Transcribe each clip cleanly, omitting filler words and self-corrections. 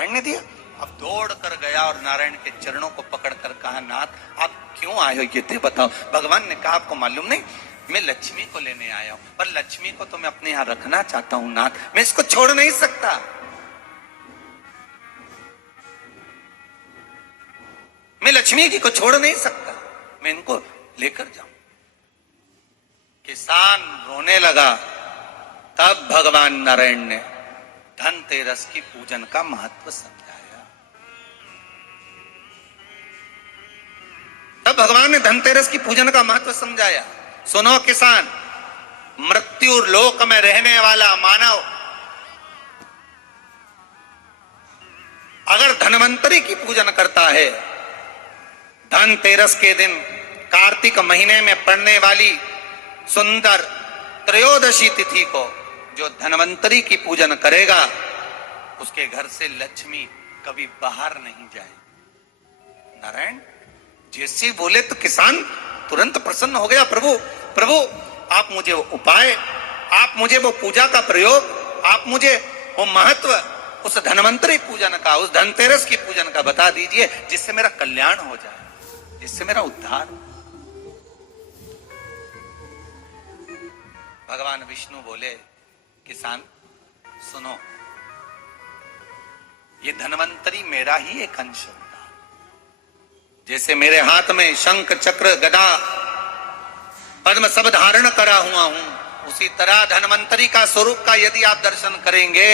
नारायण ने दिया। अब दौड़ कर गया और नारायण के चरणों को पकड़कर कहा, नाथ आप क्यों आए हो ये बताओ। भगवान ने कहा, आपको मालूम नहीं, मैं लक्ष्मी को लेने आया हूं, पर लक्ष्मी को तो मैं अपने यहां रखना चाहता हूं नाथ, मैं इसको छोड़ नहीं सकता। मैं लक्ष्मी जी को छोड़ नहीं सकता, मैं इनको लेकर जाऊं। किसान रोने लगा। तब भगवान नारायण ने धनतेरस की पूजन का महत्व समझाया। तब भगवान ने धनतेरस की पूजन का महत्व समझाया। सुनो किसान, मृत्यु लोक में रहने वाला मानव अगर धनवंतरी की पूजन करता है, धनतेरस के दिन कार्तिक महीने में पड़ने वाली सुंदर त्रयोदशी तिथि को जो धनवंतरी की पूजन करेगा, उसके घर से लक्ष्मी कभी बाहर नहीं जाए। नारायण जैसे बोले तो किसान तुरंत प्रसन्न हो गया। प्रभु प्रभु आप मुझे वो उपाय, आप मुझे वो पूजा का प्रयोग, आप मुझे वो महत्व उस धनवंतरी पूजन का, उस धनतेरस की पूजन का बता दीजिए, जिससे मेरा कल्याण हो जाए, जिससे मेरा उद्धार। भगवान विष्णु बोले, किसान सुनो, ये धनवंतरी मेरा ही एक अंश होता। जैसे मेरे हाथ में शंख चक्र गदा पद्म सब धारण करा हुआ हूं, उसी तरह धनवंतरी का स्वरूप का यदि आप दर्शन करेंगे,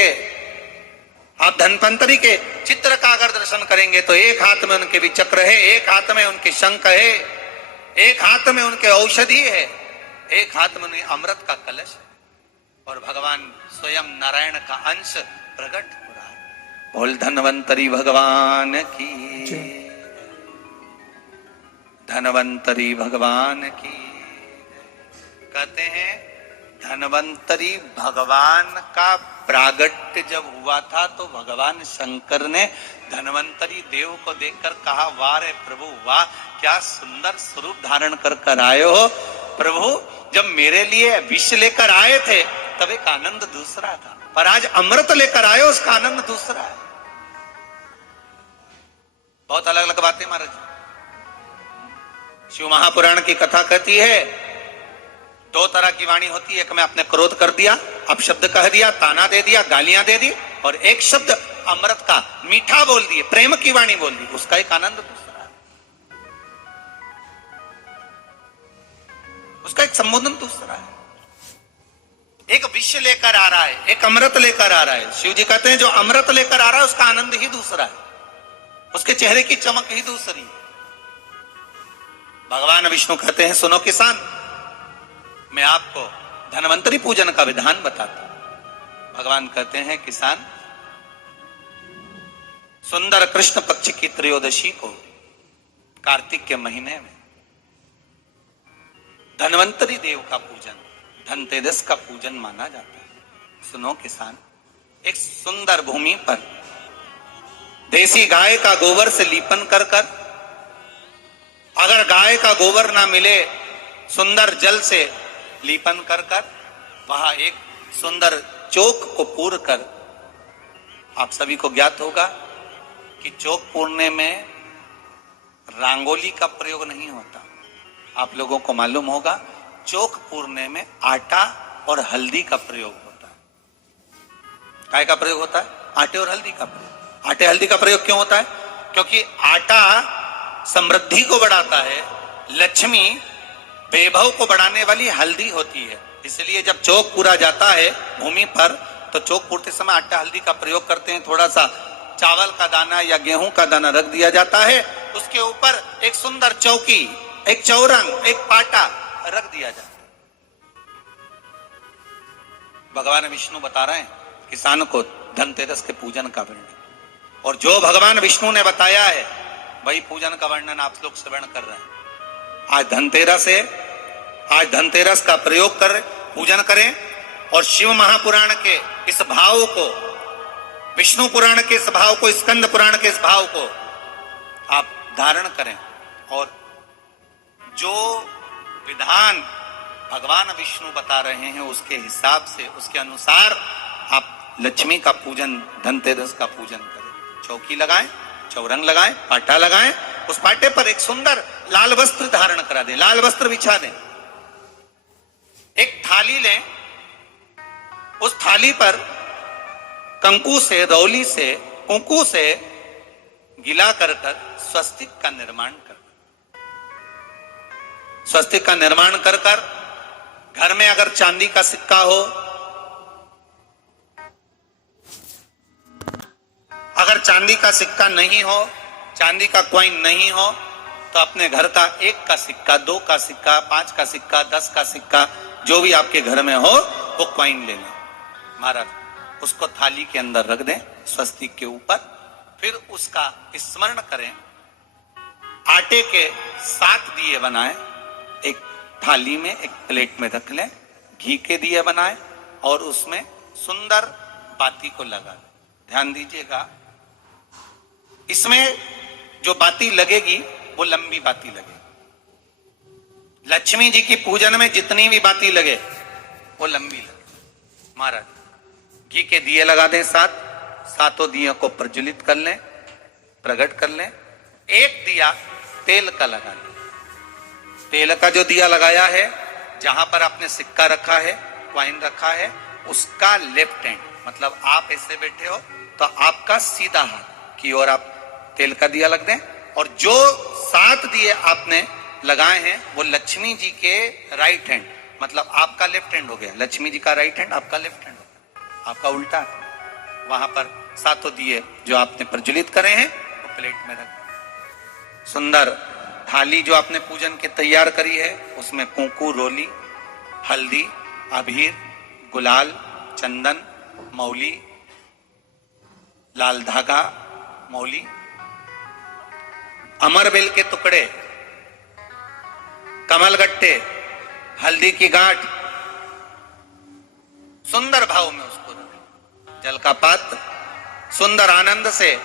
आप धनवंतरी के चित्र का अगर दर्शन करेंगे, तो एक हाथ में उनके भी चक्र है, एक हाथ में उनके शंख है, एक हाथ में उनके औषधि है, एक हाथ में उनके अमृत का कलश है, और भगवान स्वयं नारायण का अंश प्रकट हो रहा है। बोल धनवंतरी भगवान की, धनवंतरी भगवान की। कहते हैं धनवंतरी भगवान का प्रागट्य जब हुआ था, तो भगवान शंकर ने धनवंतरी देव को देखकर कहा, वाह रे प्रभु वाह, क्या सुंदर स्वरूप धारण कर आए हो। प्रभु जब मेरे लिए विष लेकर आए थे तब एक आनंद दूसरा था, पर आज अमृत लेकर आए हो, उसका आनंद दूसरा है। बहुत अलग अलग बातें महाराज। शिव महापुराण की कथा कहती है, दो तरह की वाणी होती है, एक में आपने क्रोध कर दिया, अपशब्द कह दिया, ताना दे दिया, गालियां दे दी, और एक शब्द अमृत का मीठा बोल दिए, प्रेम की वाणी बोल दी, उसका एक आनंद दूसरा है, उसका एक संबोधन दूसरा है। एक विष लेकर आ रहा है, एक अमृत लेकर आ रहा है। शिव जी कहते हैं जो अमृत लेकर आ रहा है उसका आनंद ही दूसरा है, उसके चेहरे की चमक ही दूसरी है। भगवान विष्णु कहते हैं, सुनो किसान, मैं आपको धनवंतरी पूजन का विधान बताता हूं। भगवान कहते हैं, किसान सुंदर कृष्ण पक्ष की त्रयोदशी को कार्तिक के महीने में धनवंतरी देव का पूजन, धनतेरस का पूजन माना जाता है। सुनो किसान, एक सुंदर भूमि पर देसी गाय का गोबर से लीपन कर कर, अगर गाय का गोबर ना मिले, सुंदर जल से लीपन कर कर, वहां एक सुंदर चौक को पूर कर, आप सभी को ज्ञात होगा कि चौक पूरने में रंगोली का प्रयोग नहीं होता। आप लोगों को मालूम होगा, चौक पूरने में आटा और हल्दी का प्रयोग होता है। काय का प्रयोग होता है? आटे और हल्दी का प्रयोग। आटे हल्दी का प्रयोग क्यों होता है? क्योंकि आटा समृद्धि को बढ़ाता है, लक्ष्मी वैभव को बढ़ाने वाली हल्दी होती है। इसलिए जब चौक पूरा जाता है भूमि पर, तो चौक पूरते समय आटा हल्दी का प्रयोग करते हैं। थोड़ा सा चावल का दाना या गेहूं का दाना रख दिया जाता है, उसके ऊपर एक सुंदर चौकी, एक चौरंग, एक पाटा रख दिया जाता है। भगवान विष्णु बता रहे हैं किसान को धनतेरस के पूजन का वर्णन, और जो भगवान विष्णु ने बताया है वही पूजन का वर्णन आप लोग श्रवण कर रहे हैं। आज धनतेरस है, आज धनतेरस का प्रयोग कर पूजन करें, और शिव महापुराण के इस भाव को, विष्णु पुराण के इस भाव को, स्कंद पुराण के इस भाव को आप धारण करें, और जो विधान भगवान विष्णु बता रहे हैं उसके हिसाब से, उसके अनुसार आप लक्ष्मी का पूजन, धनतेरस का पूजन करें। चौकी लगाएं, चौरंग लगाएं, पाटा लगाएं, उस पाटे पर एक सुंदर लाल वस्त्र धारण करा दें, लाल वस्त्र बिछा दें। एक थाली लें, उस थाली पर कंकु से, रौली से, कुंकू से गिला कर स्वस्तिक का निर्माण कर, स्वस्तिक का निर्माण कर घर में अगर चांदी का सिक्का हो, अगर चांदी का सिक्का नहीं हो, चांदी का कॉइन नहीं हो, तो अपने घर का 1 का सिक्का, 2 का सिक्का, 5 का सिक्का, 10 का सिक्का, जो भी आपके घर में हो वो कॉइन लेना महाराज, उसको थाली के अंदर रख दें स्वस्तिक के ऊपर। फिर उसका स्मरण करें, आटे के 7 दिए बनाएं, एक थाली में, एक प्लेट में रख लें, घी के दिए बनाएं और उसमें सुंदर बाती को लगा दें। ध्यान दीजिएगा, इसमें जो बाती लगेगी वो लंबी बाती लगेगी। लक्ष्मी जी की पूजन में जितनी भी बाती लगे वो लंबी लगे। महाराज घी के दिए लगा दें 7, सातों दियों को प्रज्वलित कर लें, प्रकट कर लें। एक दिया तेल का लगा लें। तेल का जो दिया लगाया है, जहां पर आपने सिक्का रखा है, कॉइन रखा है, उसका लेफ्ट हैंड, मतलब आप ऐसे बैठे हो तो आपका सीधा हाथ की ओर आप तेल का दिया लग दें। और जो 7 दिए आपने लगाए हैं वो लक्ष्मी जी के राइट हैंड, मतलब आपका लेफ्ट हैंड हो गया, लक्ष्मी जी का राइट हैंड, आपका लेफ्ट हैंड हो गया, आपका उल्टा। वहां पर 7 दिए जो आपने प्रज्वलित करे हैं वो प्लेट में रख। सुंदर थाली जो आपने पूजन के तैयार करी है, उसमें कुंकू, रोली, हल्दी, अबीर, गुलाल, चंदन, मौली, लाल धागा, मौली, अमरबेल के टुकड़े, कमलगट्टे, हल्दी की गांठ, सुंदर भाव में उसको रखें। जल का पात्र सुंदर आनंद से,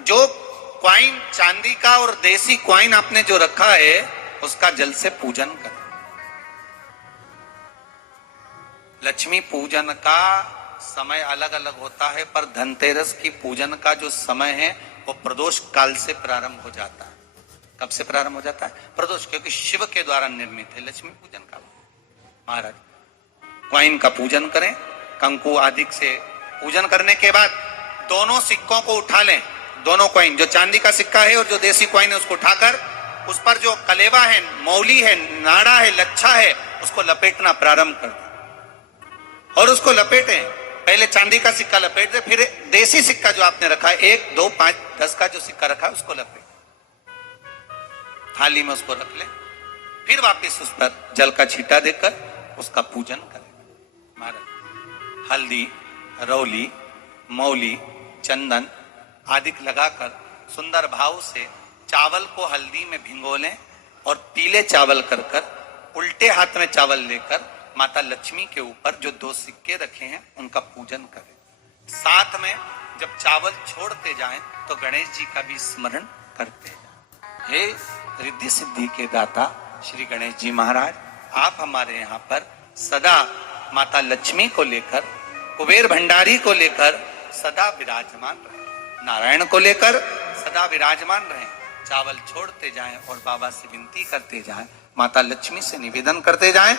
जो क्वाइन चांदी का और देसी क्वाइन आपने जो रखा है उसका जल से पूजन करें। लक्ष्मी पूजन का समय अलग अलग होता है, पर धनतेरस की पूजन का जो समय है वो प्रदोष काल से प्रारंभ हो जाता है। कब से प्रारंभ हो जाता है? प्रदोष, क्योंकि शिव के द्वारा निर्मित है लक्ष्मी पूजन का। महाराज क्वाइन का पूजन करें, कंकु आदि से पूजन करने के बाद दोनों सिक्कों को उठा लें। दोनों कॉइन, जो चांदी का सिक्का है और जो देसी कॉइन है, उसको उठाकर उस पर जो कलेवा है, मौली है, नाड़ा है, लच्छा है, उसको लपेटना प्रारंभ कर दें और उसको लपेटें। पहले चांदी का सिक्का लपेट दे, फिर देसी सिक्का जो आपने रखा है, 1, 2, 5, 10 का जो सिक्का रखा है उसको लपेट, थाली में उसको रख ले। फिर वापस उस पर जल का छींटा देकर उसका पूजन करें। महाराज हल्दी, रौली, मौली, चंदन आदि लगाकर सुंदर भाव से चावल को हल्दी में भिगो लें और पीले चावल कर उल्टे हाथ में चावल लेकर माता लक्ष्मी के ऊपर जो 2 सिक्के रखे हैं उनका पूजन करें। साथ में जब चावल छोड़ते जाएं तो गणेश जी का भी स्मरण करते जाएं। हे रिद्धि सिद्धि के दाता श्री गणेश जी महाराज, आप हमारे यहाँ पर सदा माता लक्ष्मी को लेकर, कुबेर भंडारी को लेकर सदा विराजमान रहे, नारायण को लेकर सदा विराजमान रहे। चावल छोड़ते जाएं और बाबा से विनती करते जाएं, माता लक्ष्मी से निवेदन करते जाएं,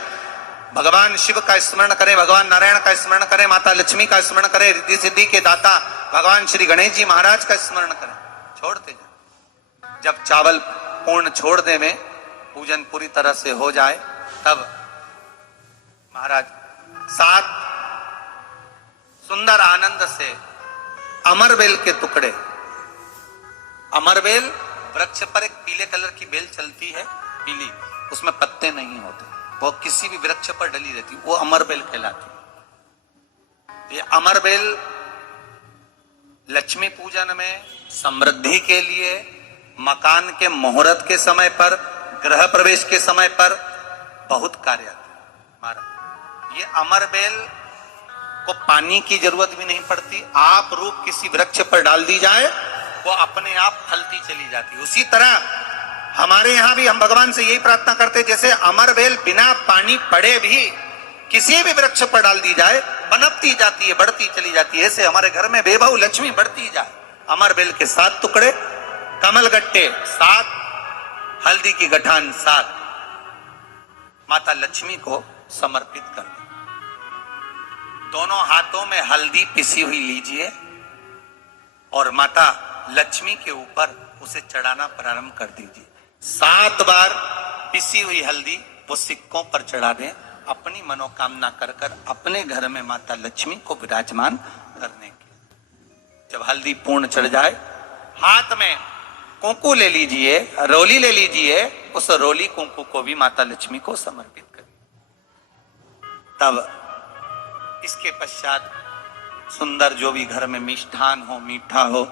भगवान शिव का स्मरण करें, भगवान नारायण का स्मरण करें, माता लक्ष्मी का स्मरण करें, रिद्धि सिद्धि के दाता भगवान श्री गणेश जी महाराज का स्मरण करें, छोड़ते जाएं। जब चावल पूर्ण छोड़ दे में पूजन पूरी तरह से हो जाए, तब महाराज 7 सुंदर आनंद से अमरबेल के टुकड़े, अमरबेल वृक्ष पर एक पीले कलर की बेल चलती है, पीली, उसमें पत्ते नहीं होते, वो किसी भी वृक्ष पर डली रहती, वो अमरबेल कहलाती। ये अमरबेल लक्ष्मी पूजन में, समृद्धि के लिए, मकान के मुहूर्त के समय पर, गृह प्रवेश के समय पर बहुत कार्य आते हैं। महाराज ये अमरबेल को पानी की जरूरत भी नहीं पड़ती, आप रूप किसी वृक्ष पर डाल दी जाए वो अपने आप फलती चली जाती। उसी तरह हमारे यहाँ भी हम भगवान से यही प्रार्थना करते, जैसे अमरबेल बिना पानी पड़े भी किसी भी वृक्ष पर डाल दी जाए, पनपती जाती है, बढ़ती चली जाती है, ऐसे हमारे घर में वैभव लक्ष्मी बढ़ती जाए, अमरबेल के 7 टुकड़े, कमल गट्टे 7, हल्दी की गठान 7 माता लक्ष्मी को समर्पित कर दें। दोनों हाथों में हल्दी पिसी हुई लीजिए और माता लक्ष्मी के ऊपर उसे चढ़ाना प्रारंभ कर दीजिए। 7 बार पिसी हुई हल्दी वो सिक्कों पर चढ़ा दें, अपनी मनोकामना कर कर अपने घर में माता लक्ष्मी को विराजमान करने के। जब हल्दी पूर्ण चढ़ जाए, हाथ में कुंकू ले लीजिए, रोली ले लीजिए, उस रोली कुंकू को भी माता लक्ष्मी को समर्पित करिए। तब इसके पश्चात सुंदर जो भी घर में मिष्ठान हो, मीठा हो,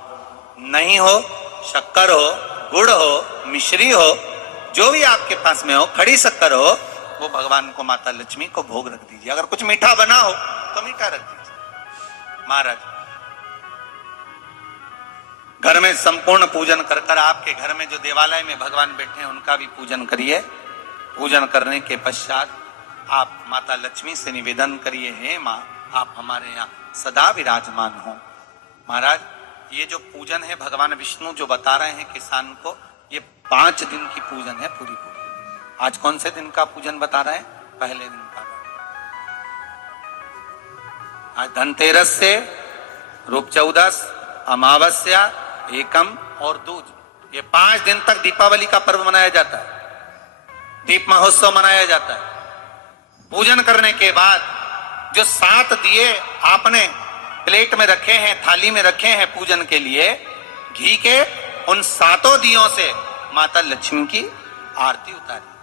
नहीं हो, शक्कर हो, गुड़ हो, मिश्री हो, जो भी आपके पास में हो, खड़ी शक्कर हो, वो भगवान को माता लक्ष्मी को भोग रख दीजिए। अगर कुछ मीठा बना हो तो मीठा रख दीजिए। महाराज, घर में संपूर्ण पूजन कर कर आपके घर में जो देवालय में भगवान बैठे हैं उनका भी पूजन करिए। पूजन करने के पश्चात आप माता लक्ष्मी से निवेदन करिए, हे माँ, आप हमारे यहाँ सदा विराजमान हो। महाराज, ये जो पूजन है भगवान विष्णु जो बता रहे हैं किसान को, ये 5 दिन की पूजन है पूरी पूरी। आज कौन से दिन का पूजन बता रहे हैं? पहले दिन का। आज धनतेरस से रूप चौदस, अमावस्या, एकम और दूज, ये 5 दिन तक दीपावली का पर्व मनाया जाता है, दीप महोत्सव मनाया जाता है। पूजन करने के बाद जो 7 दिए आपने प्लेट में रखे हैं, थाली में रखे हैं पूजन के लिए, घी के, उन 7 दियों से माता लक्ष्मी की आरती उतारी।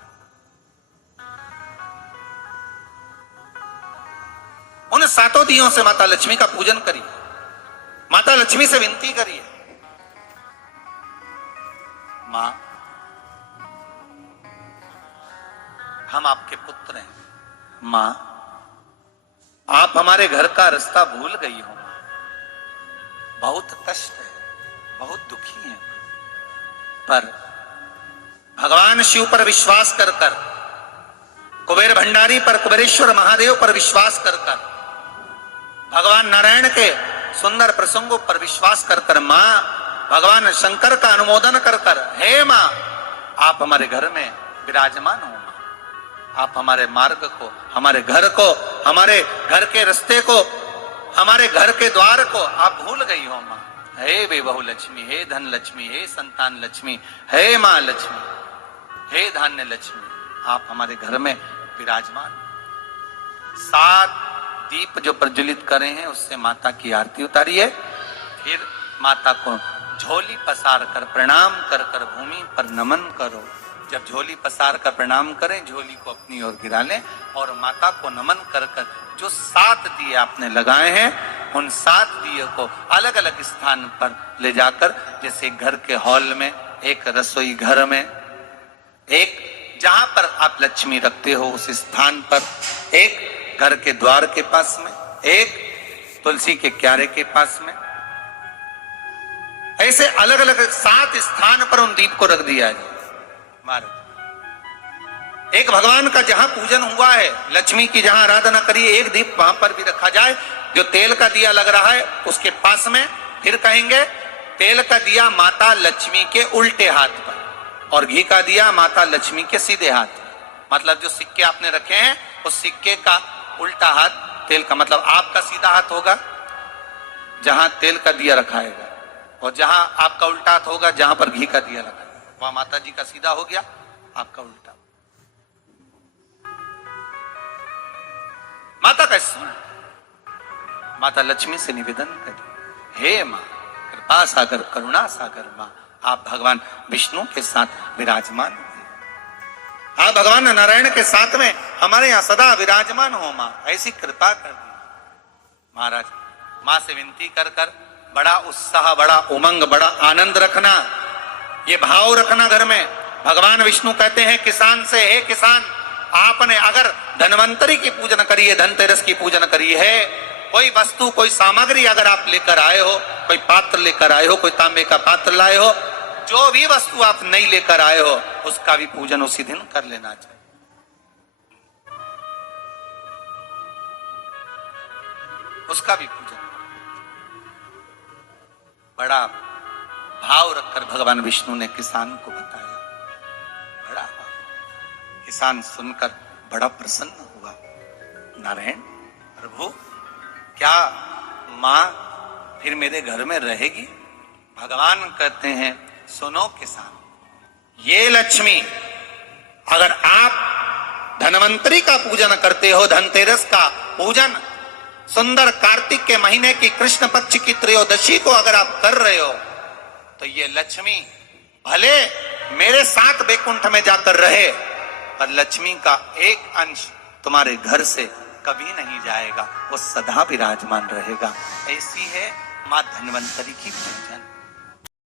उन 7 दियों से माता लक्ष्मी का पूजन करिए। माता लक्ष्मी से विनती करिए, मां, हम आपके पुत्र हैं। मां, आप हमारे घर का रास्ता भूल गई हो। बहुत कष्ट है, बहुत दुखी है, पर भगवान शिव पर विश्वास कर कर, कुबेर भंडारी पर, कुबेरेश्वर महादेव पर विश्वास कर कर, भगवान नारायण के सुंदर प्रसंगों पर विश्वास कर कर, मां, भगवान शंकर का अनुमोदन कर कर, हे मां, आप हमारे घर में विराजमान हो। आप हमारे मार्ग को, हमारे घर को, हमारे घर के रास्ते को, हमारे घर के द्वार को आप भूल गई हो। मां, हे बेबहू लक्ष्मी, हे धन लक्ष्मी, हे संतान लक्ष्मी, हे मां लक्ष्मी, हे धान्य लक्ष्मी, आप हमारे घर में विराजमान। 7 दीप जो प्रज्वलित करे हैं उससे माता की आरती उतारिए। फिर माता को झोली पसार कर प्रणाम कर कर भूमि पर नमन करो। जब झोली पसार कर प्रणाम करें, झोली को अपनी ओर गिरा लें और माता को नमन कर कर जो 7 दिए आपने लगाए हैं, उन 7 दिए को अलग अलग स्थान पर ले जाकर, जैसे घर के हॉल में, एक रसोई घर में, एक जहां पर आप लक्ष्मी रखते हो उस स्थान पर, एक घर के द्वार के पास में, एक तुलसी के क्यारे के पास में, ऐसे अलग अलग 7 स्थान पर उन दीप को रख दिया है। महाराज, एक भगवान का जहां पूजन हुआ है, लक्ष्मी की जहां आराधना करिए, एक दीप वहां पर भी रखा जाए। जो तेल का दिया लग रहा है उसके पास में, फिर कहेंगे तेल का दिया माता लक्ष्मी के उल्टे हाथ पर और घी का दिया माता लक्ष्मी के सीधे हाथ। मतलब जो सिक्के आपने रखे हैं उस सिक्के का उल्टा हाथ तेल का, मतलब आपका सीधा हाथ होगा जहां तेल का दिया रखाएगा, और जहां आपका उल्टा हाथ होगा जहां पर घी का दिया रखा, वहां माता जी का सीधा हो गया, आपका उल्टा। माता का स्मरण, माता लक्ष्मी से निवेदन करिए, हे मां, कृपा सागर, करुणा सागर मां, आप भगवान विष्णु के साथ विराजमान हो, आप भगवान नारायण के साथ में हमारे यहां सदा विराजमान हो। मां, ऐसी कृपा कर दी। महाराज, मां से विनती कर कर बड़ा उत्साह, बड़ा उमंग, बड़ा आनंद रखना, ये भाव रखना घर में। भगवान विष्णु कहते हैं किसान से, हे किसान, आपने अगर धनवंतरी की पूजन करी है, धनतेरस की पूजन करी है, कोई वस्तु, कोई सामग्री अगर आप लेकर आए हो, कोई पात्र लेकर आए हो, कोई तांबे का पात्र लाए हो, जो भी वस्तु आप नहीं लेकर आए हो उसका भी पूजन उसी दिन कर लेना चाहिए। उसका भी पूजन, बड़ा भाव रखकर भगवान विष्णु ने किसान को बताया। बड़ा किसान सुनकर बड़ा प्रसन्न हुआ। नारायण प्रभु, क्या मां फिर मेरे घर में रहेगी? भगवान कहते हैं, सुनो किसान, ये लक्ष्मी अगर आप धनवंतरी का पूजन करते हो, धनतेरस का पूजन, सुंदर कार्तिक के महीने की कृष्ण पक्ष की त्रयोदशी को अगर आप कर रहे हो, तो ये लक्ष्मी भले मेरे साथ बैकुंठ में जाकर रहे, पर लक्ष्मी का एक अंश तुम्हारे घर से कभी नहीं जाएगा, वो सदा विराजमान रहेगा। ऐसी है मां धन्वंतरी की पूजन।